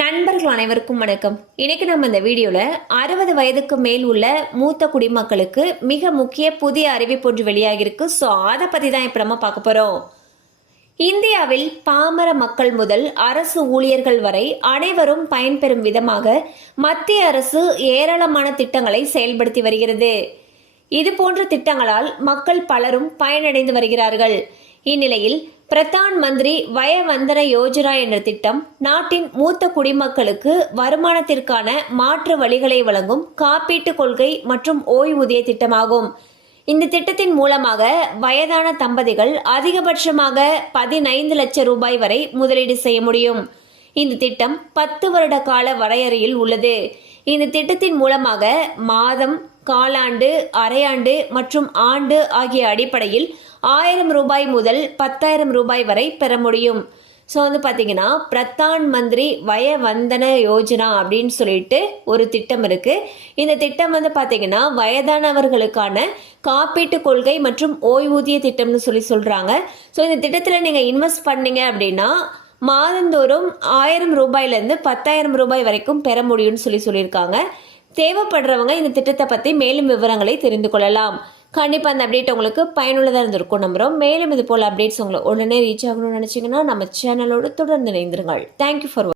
நண்பர்கள் அனைவருக்கும் வணக்கம். இன்னைக்கு நம்ம இந்த வீடியோவில் அறுபது வயதுக்கு மேல் உள்ள மூத்த குடிமக்களுக்கு மிக முக்கிய புதிய அறிவிப்பு ஒன்று வெளியாகிருக்கு ஸோ அதை பற்றி தான் இப்போ நம்ம பார்க்க போகிறோம் இந்தியாவில் பாமர மக்கள் முதல் அரசு ஊழியர்கள் வரை அனைவரும் பயன்பெறும் விதமாக மத்திய அரசு ஏராளமான திட்டங்களை செயல்படுத்தி வருகிறது. இது போன்ற திட்டங்களால் மக்கள் பலரும் பயனடைந்து வருகிறார்கள். இந்நிலையில் பிரதான் மந்திரி வயவந்தன யோஜனா என்ற திட்டம் நாட்டின் மூத்த குடிமக்களுக்கு வருமானத்திற்கான மாற்று வழிகளை வழங்கும் காப்பீட்டு கொள்கை மற்றும் ஓய்வூதிய திட்டமாகும். இந்த திட்டத்தின் மூலமாக வயதான தம்பதிகள் அதிகபட்சமாக பதினைந்து லட்சம் ரூபாய் வரை முதலீடு செய்ய முடியும். இந்த திட்டம் பத்து வருட கால வரையறையில் உள்ளது. இந்த திட்டத்தின் மூலமாக மாதம் காலாண்டு அரையாண்டு மற்றும் ஆண்டு ஆகிய அடிப்படையில் ஆயிரம் ரூபாய் முதல் பத்தாயிரம் ரூபாய் வரை பெற முடியும். ஸோ வந்து பார்த்தீங்கன்னா பிரதான் மந்திரி வயவந்தன யோஜனா அப்படின்னு சொல்லிட்டு ஒரு திட்டம் இருக்குது இந்த திட்டம் வந்து பார்த்தீங்கன்னா வயதானவர்களுக்கான காப்பீட்டு கொள்கை மற்றும் ஓய்வூதிய திட்டம்னு சொல்லி சொல்கிறாங்க ஸோ இந்த திட்டத்தில் நீங்கள் இன்வெஸ்ட் பண்ணீங்க அப்படின்னா மாதந்தோறும் ஆயிரம் ரூபாயிலேருந்து பத்தாயிரம் ரூபாய் வரைக்கும் பெற முடியும்னு சொல்லி சொல்லியிருக்காங்க. தேவைப்படுறவங்க இந்த திட்டத்தை பற்றி மேலும் விவரங்களை தெரிந்து கொள்ளலாம். கண்டிப்பாக அந்த அப்டேட் உங்களுக்கு பயனுள்ளதாக இருந்திருக்கும் நம்புகிறோம் மேலும் இது போல் அப்டேட்ஸ் உங்களை உடனே ரீச் ஆகணும்னு நினச்சிங்கன்னா நம்ம சேனலோடு தொடர்ந்து இணைந்திருங்கள். Thank you for